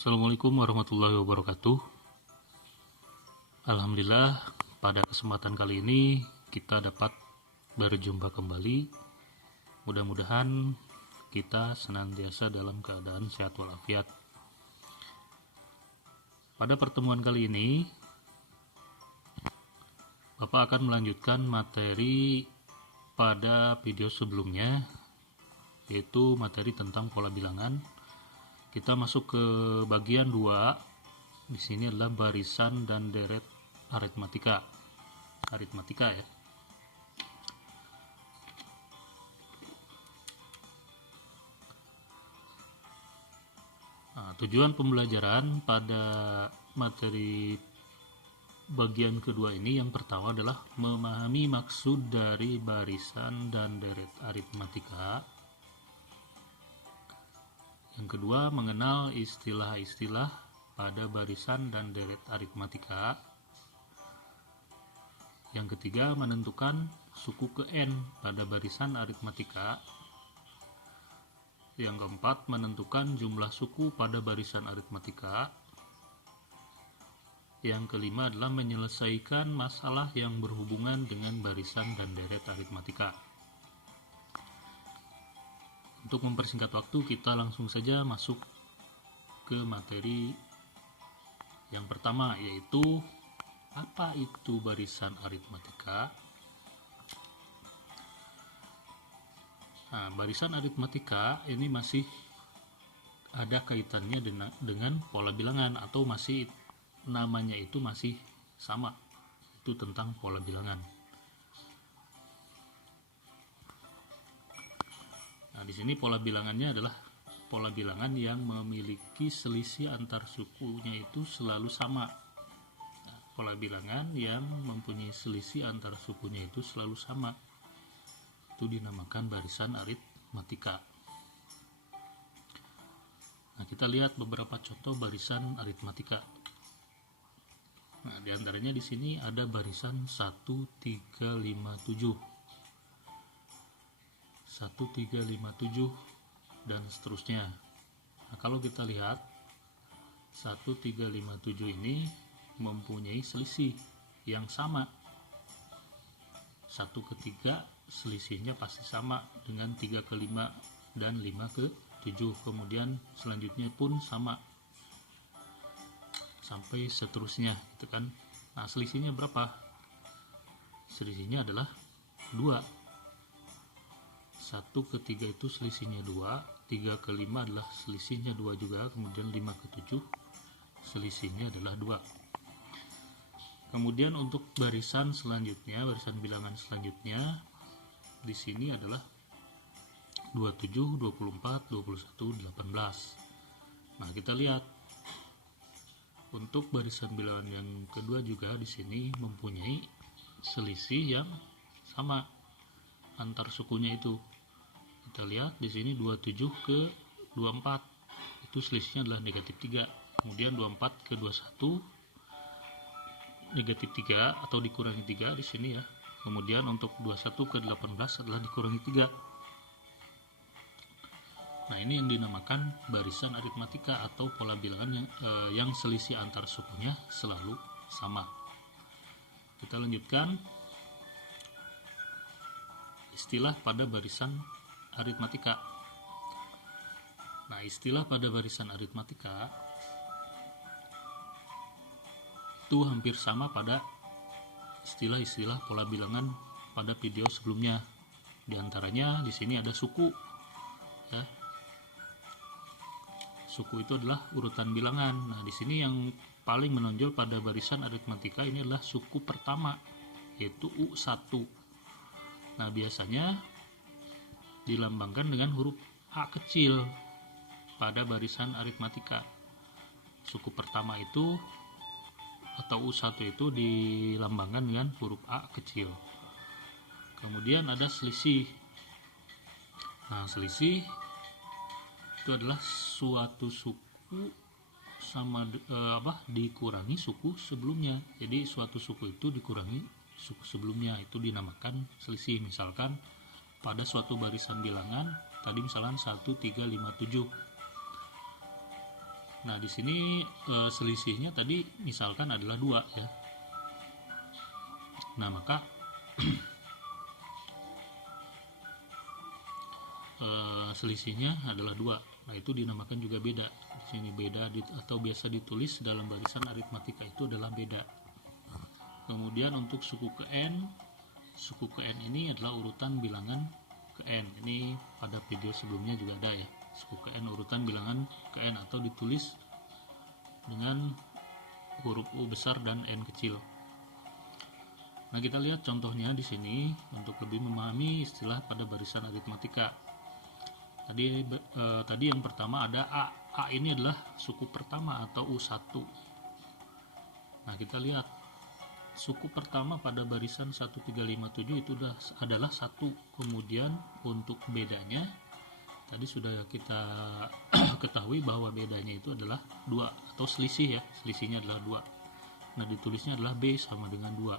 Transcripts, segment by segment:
Assalamualaikum warahmatullahi wabarakatuh. Alhamdulillah, pada kesempatan kali ini kita dapat berjumpa kembali. Mudah-mudahan kita senantiasa dalam keadaan sehat walafiat. Pada pertemuan kali ini, Bapak akan melanjutkan materi pada video sebelumnya, yaitu materi tentang pola bilangan. Kita masuk ke bagian 2. Di sini adalah barisan dan deret aritmatika. Ya. Nah, tujuan pembelajaran pada materi bagian kedua ini yang pertama adalah memahami maksud dari barisan dan deret aritmatika. Yang kedua, mengenal istilah-istilah pada barisan dan deret aritmatika. Yang ketiga, menentukan suku ke N pada barisan aritmatika. Yang keempat, menentukan jumlah suku pada barisan aritmatika. Yang kelima adalah menyelesaikan masalah yang berhubungan dengan barisan dan deret aritmatika. Untuk mempersingkat waktu, kita langsung saja masuk ke materi yang pertama, yaitu apa itu barisan aritmatika. Nah, barisan aritmatika ini masih ada kaitannya dengan pola bilangan, atau masih namanya itu masih sama, itu tentang pola bilangan. Nah, di sini pola bilangannya adalah pola bilangan yang memiliki selisih antar sukunya itu selalu sama. Nah, pola bilangan yang mempunyai selisih antar sukunya itu selalu sama, itu dinamakan barisan aritmatika. Nah, kita lihat beberapa contoh barisan aritmatika. Nah, diantaranya di sini ada barisan 1357. 1357 dan seterusnya. Nah, kalau kita lihat 1357 ini mempunyai selisih yang sama. 1 ke 3 selisihnya pasti sama dengan 3 ke 5 dan 5 ke 7. Kemudian selanjutnya pun sama sampai seterusnya, gitu kan. Nah, selisihnya berapa? Selisihnya adalah 2. 1 ke 3 itu selisihnya 2, 3 ke 5 adalah selisihnya 2 juga, kemudian 5 ke 7 selisihnya adalah 2. Kemudian untuk barisan selanjutnya, barisan bilangan selanjutnya di sini adalah 27, 24, 21, 18. Nah, kita lihat untuk barisan bilangan yang kedua juga di sini mempunyai selisih yang sama antar sukunya itu. Kita lihat di sini 27 ke 24 itu selisihnya adalah negatif 3. Kemudian 24 ke 21 negatif 3 atau dikurangi 3 di sini ya. Kemudian untuk 21 ke 18 adalah dikurangi 3. Nah, ini yang dinamakan barisan aritmatika atau pola bilangan yang selisih antar sukunya selalu sama. Kita lanjutkan istilah pada barisan aritmatika. Nah, istilah pada barisan aritmatika itu hampir sama pada istilah-istilah pola bilangan pada video sebelumnya. Di antaranya di sini ada suku, ya. Suku itu adalah urutan bilangan. Nah, di sini yang paling menonjol pada barisan aritmatika ini adalah suku pertama, yaitu U1. Nah, biasanya dilambangkan dengan huruf A kecil pada barisan aritmatika. Suku pertama itu atau U1 itu dilambangkan dengan huruf A kecil. Kemudian ada selisih. Nah, selisih itu adalah suatu suku sama dikurangi suku sebelumnya. Jadi suatu suku itu dikurangi suku sebelumnya, itu dinamakan selisih. Misalkan pada suatu barisan bilangan tadi misalkan 1357 Nah, di sini selisihnya tadi misalkan adalah 2 ya. Nah, maka selisihnya adalah 2. Nah, itu dinamakan juga beda. Di sini beda atau biasa ditulis dalam barisan aritmatika itu adalah beda. Kemudian untuk suku ke N ini adalah urutan bilangan ke N. Ini pada video sebelumnya juga ada ya. Suku ke N urutan bilangan ke N atau ditulis dengan huruf U besar dan N kecil. Nah, kita lihat contohnya di sini untuk lebih memahami istilah pada barisan aritmatika. Tadi yang pertama ada A. A ini adalah suku pertama atau U1. Nah, kita lihat suku pertama pada barisan 1357 itu adalah 1. Kemudian untuk bedanya tadi sudah kita ketahui bahwa bedanya itu adalah 2 atau selisih ya. Selisihnya adalah 2. Nah, ditulisnya adalah B sama dengan 2.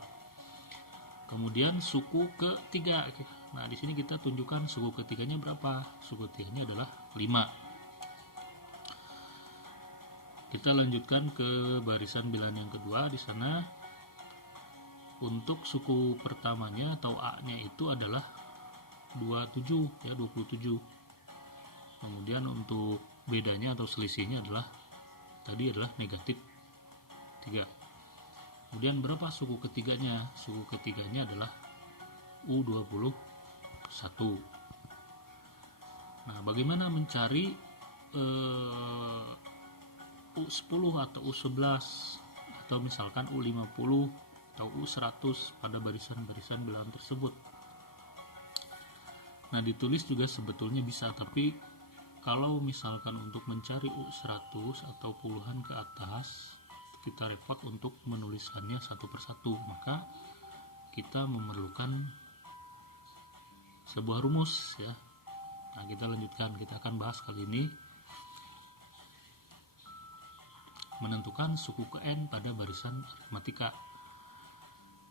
Kemudian suku ketiga. Nah, di sini kita tunjukkan suku ketiganya berapa. Suku ketiganya adalah 5. Kita lanjutkan ke barisan bilangan yang kedua. Di sana untuk suku pertamanya atau A-nya itu adalah 27 ya, 27. Kemudian untuk bedanya atau selisihnya adalah negatif 3. Kemudian berapa suku ketiganya? Suku ketiganya adalah U21. Nah, bagaimana mencari U10 atau U11 atau misalkan U50 atau U100 pada barisan-barisan bilangan tersebut? Nah, ditulis juga sebetulnya bisa, tapi kalau misalkan untuk mencari U100 atau puluhan ke atas, kita refleks untuk menuliskannya satu persatu, maka kita memerlukan sebuah rumus ya. Nah, kita lanjutkan, kita akan bahas kali ini menentukan suku ke N pada barisan aritmatika.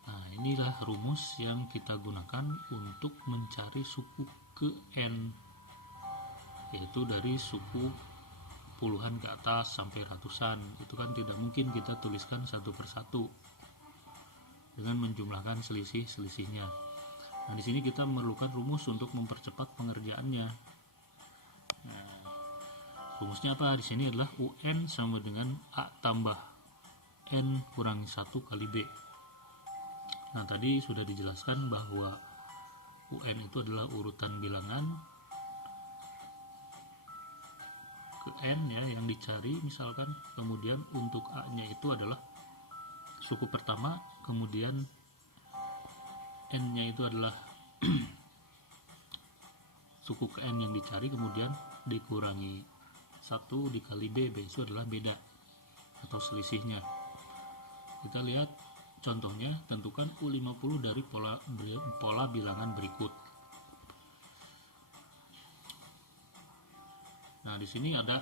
Nah, inilah rumus yang kita gunakan untuk mencari suku ke N, yaitu dari suku puluhan ke atas sampai ratusan. Itu kan tidak mungkin kita tuliskan satu persatu dengan menjumlahkan selisih-selisihnya. Nah, di sini kita memerlukan rumus untuk mempercepat pengerjaannya. Nah, rumusnya apa? Di sini adalah UN sama dengan A tambah N kurangi 1 kali B. Nah, tadi sudah dijelaskan bahwa UN itu adalah urutan bilangan ke N ya yang dicari misalkan. Kemudian untuk A nya itu adalah suku pertama, kemudian N nya itu adalah suku ke N yang dicari, kemudian dikurangi 1 dikali B. B itu adalah beda atau selisihnya. Kita lihat contohnya, tentukan U50 dari pola bilangan berikut. Nah, di sini ada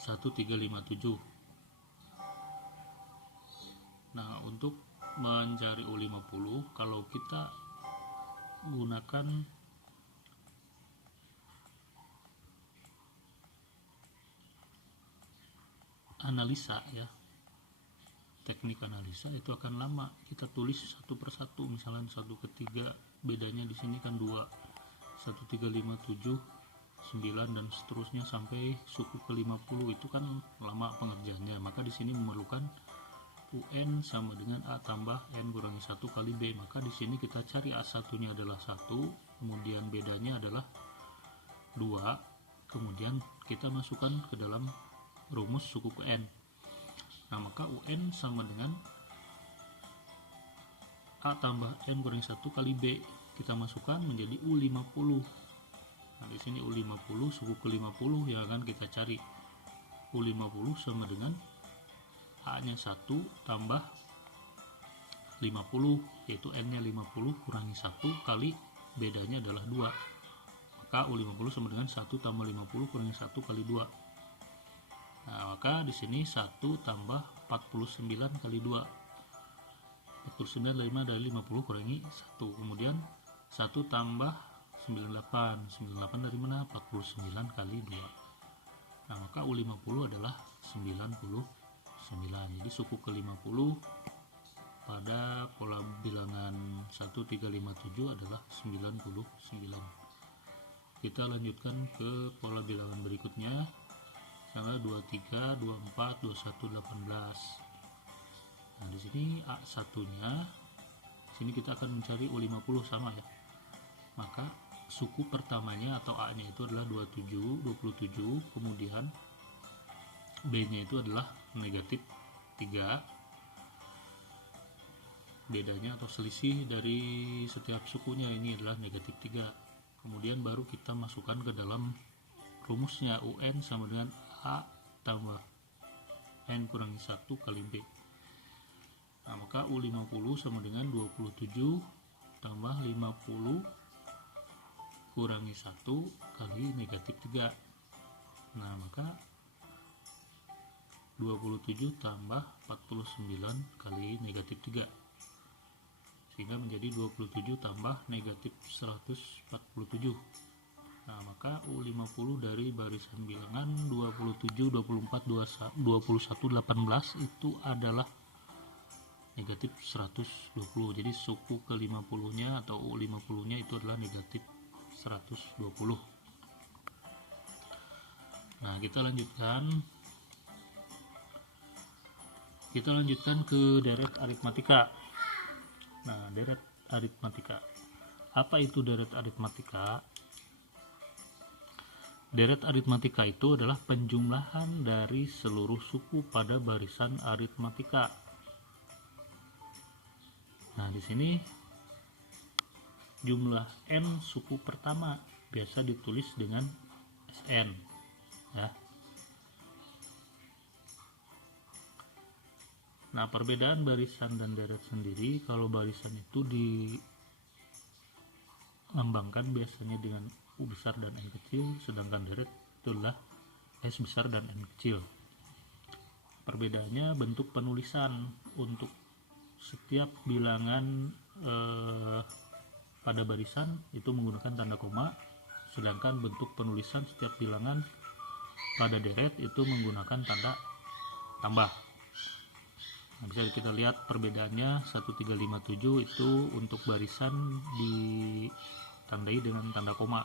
1357. Nah, untuk mencari U50, kalau kita gunakan analisa ya, teknik analisa itu akan lama. Kita tulis satu persatu, misalnya 1 ke 3, bedanya di sini kan 2, 1357, 9 dan seterusnya sampai suku ke 50, itu kan lama pengerjaannya. Maka di sini memerlukan UN sama dengan A tambah N kurangi 1 kali B. Maka di sini kita cari A1 nya adalah 1, kemudian bedanya adalah 2, kemudian kita masukkan ke dalam rumus suku ke N. Nah, maka UN sama dengan A tambah N kurangi 1 kali B. Kita masukkan menjadi U50. Nah, di sini U50 suku ke 50 yang akan kita cari. U50 sama dengan A-nya 1 tambah 50, yaitu N-nya 50 kurangi 1 kali bedanya adalah 2. Maka U50 sama dengan 1 tambah 50 kurangi 1 kali 2. Nah, maka di sini 1 tambah 49 kali 2. 49 dari 50 kurangi 1. Kemudian 1 tambah 98 dari mana? 49 kali 2. Nah, maka U50 adalah 99. Jadi suku ke-50 pada pola bilangan 1357 adalah 99. Kita lanjutkan ke pola bilangan berikutnya, tanggal 23, 24, 21, 18. Nah, di sini A1-nya, sini kita akan mencari U50 sama ya. Maka suku pertamanya atau A-nya itu adalah 27, kemudian B-nya itu adalah negatif 3. Bedanya atau selisih dari setiap sukunya ini adalah negatif 3. Kemudian baru kita masukkan ke dalam rumusnya, UN sama dengan A tambah N kurangi 1 kali B. Nah, maka U50 sama dengan 27 tambah 50 kurangi 1 kali negatif 3. Nah, maka 27 tambah 49 kali negatif 3, sehingga menjadi 27 tambah negatif 147. Nah, maka U50 dari barisan bilangan 27, 24, 21, 18 itu adalah negatif 120. Jadi suku ke-50 nya atau U50 nya itu adalah negatif 120. Nah, kita lanjutkan ke deret aritmatika. Nah, deret aritmatika. Apa itu deret aritmatika? Deret aritmatika itu adalah penjumlahan dari seluruh suku pada barisan aritmatika. Nah, di sini jumlah n suku pertama biasa ditulis dengan Sn ya. Nah, perbedaan barisan dan deret sendiri, kalau barisan itu dilambangkan biasanya dengan U besar dan N kecil, sedangkan deret itu adalah S besar dan N kecil. Perbedaannya bentuk penulisan. Untuk setiap bilangan pada barisan itu menggunakan tanda koma, sedangkan bentuk penulisan setiap bilangan pada deret itu menggunakan tanda tambah. Nah, bisa kita lihat perbedaannya. 1357 itu untuk barisan ditandai dengan tanda koma,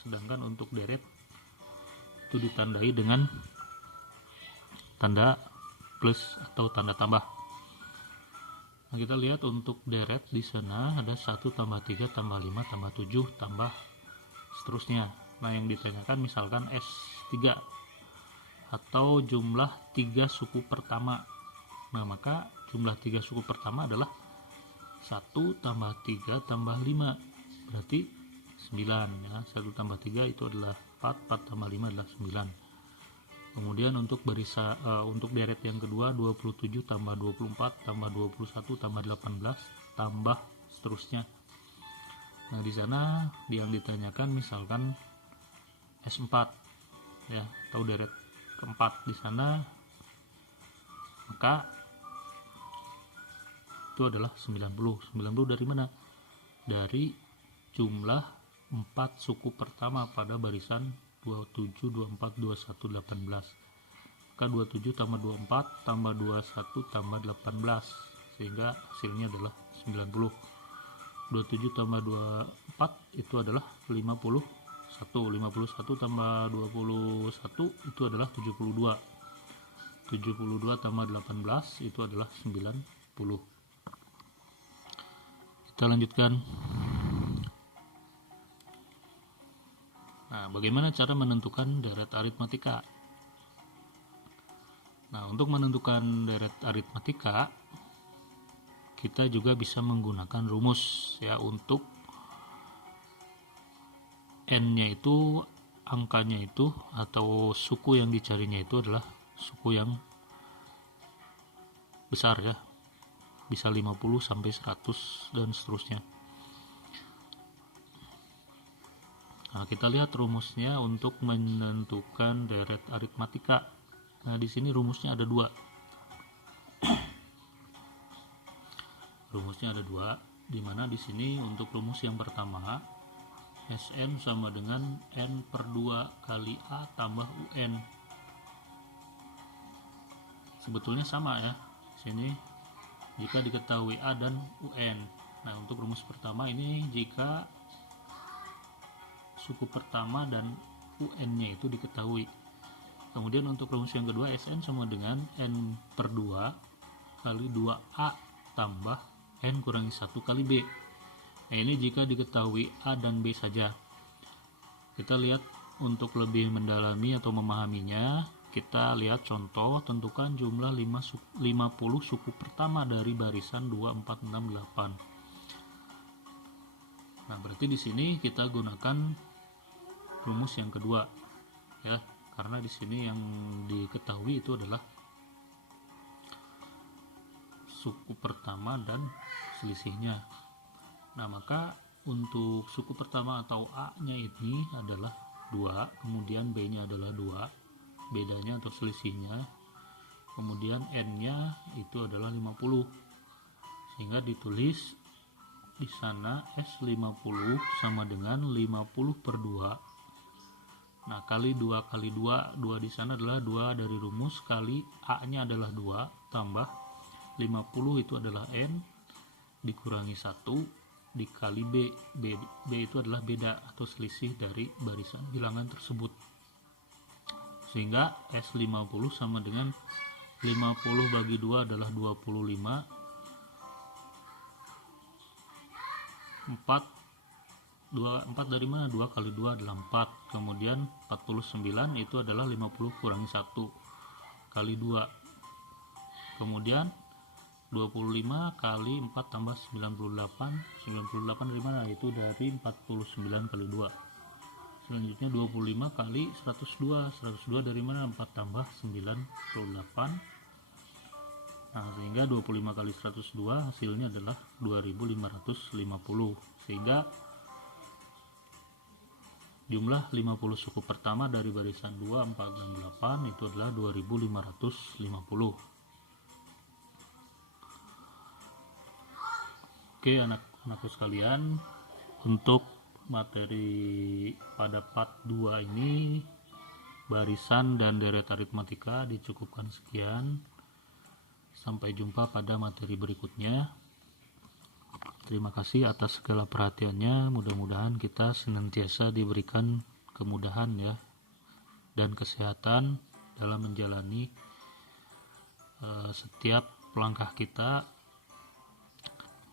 sedangkan untuk deret itu ditandai dengan tanda plus atau tanda tambah. Nah, kita lihat untuk deret di sana ada 1 tambah 3 tambah 5 tambah 7 tambah seterusnya. Nah, yang ditanyakan misalkan S3 atau jumlah 3 suku pertama. Nah, maka jumlah 3 suku pertama adalah 1 tambah 3 tambah 5, berarti 9 ya. 1 tambah 3 itu adalah 4, 4 tambah 5 adalah 9. Kemudian untuk untuk deret yang kedua 27 tambah 24 tambah 21 tambah 18 tambah seterusnya. Nah, di sana yang ditanyakan misalkan S4 ya, atau deret keempat di sana, maka itu adalah 90. 90 dari mana? Dari jumlah 4 suku pertama pada barisan 27, 24, 21, 18. Maka 27 tambah 24 tambah 21 tambah 18, sehingga hasilnya adalah 90. 27 tambah 24 itu adalah 51. 51 tambah 21 itu adalah 72. 72 tambah 18 itu adalah 90. Kita lanjutkan. Nah, bagaimana cara menentukan deret aritmatika? Nah, untuk menentukan deret aritmatika kita juga bisa menggunakan rumus ya. Untuk n-nya itu, angkanya itu atau suku yang dicarinya itu adalah suku yang besar ya, bisa 50 sampai 100 dan seterusnya. Nah, kita lihat rumusnya untuk menentukan deret aritmatika. Nah, di sini rumusnya ada 2. Rumusnya ada 2, di mana di sini untuk rumus yang pertama Sn sama dengan N per 2 kali A tambah UN. sebetulnya sama ya. Sini jika diketahui A dan UN. Nah, untuk rumus pertama ini jika suku pertama dan UN-nya itu diketahui. Kemudian untuk rumus yang kedua, SN sama dengan N per 2 kali 2A tambah N kurangi 1 kali B. Nah, ini jika diketahui A dan B saja. Kita lihat untuk lebih mendalami atau memahaminya, kita lihat contoh, tentukan jumlah 50 suku pertama dari barisan 2, 4, 6, 8. Nah, berarti di sini kita gunakan rumus yang kedua ya, karena di sini yang diketahui itu adalah suku pertama dan selisihnya. Nah, maka untuk suku pertama atau A-nya ini adalah 2, kemudian B-nya adalah 2, bedanya atau selisihnya, kemudian N-nya itu adalah 50, sehingga ditulis di sana S50 sama dengan 50 per 2. Nah, kali 2 kali 2, 2 di sana adalah 2 dari rumus, kali A-nya adalah 2, tambah 50 itu adalah N, dikurangi 1, dikali B. B itu adalah beda atau selisih dari barisan bilangan tersebut. Sehingga S50 sama dengan 50 bagi 2 adalah 25, 4 dari mana? 2 kali 2 adalah 4, kemudian 49 itu adalah 50 kurangi 1 kali 2, kemudian 25 kali 4 tambah 98 dari mana? Itu dari 49 kali 2. Selanjutnya 25 kali 102 dari mana? 4 tambah 98. Nah, sehingga 25 kali 102 hasilnya adalah 2550, sehingga jumlah 50 suku pertama dari barisan 2, 4, dan 8 itu adalah 2550. Oke anak-anakku sekalian, untuk materi pada part 2 ini barisan dan deret aritmatika dicukupkan sekian. Sampai jumpa pada materi berikutnya. Terima kasih atas segala perhatiannya. Mudah-mudahan kita senantiasa diberikan kemudahan ya dan kesehatan dalam menjalani setiap langkah kita,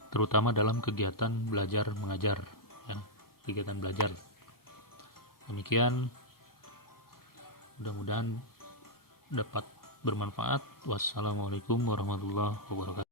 terutama dalam kegiatan belajar mengajar ya, kegiatan belajar. Demikian, mudah-mudahan dapat bermanfaat. Wassalamualaikum warahmatullahi wabarakatuh.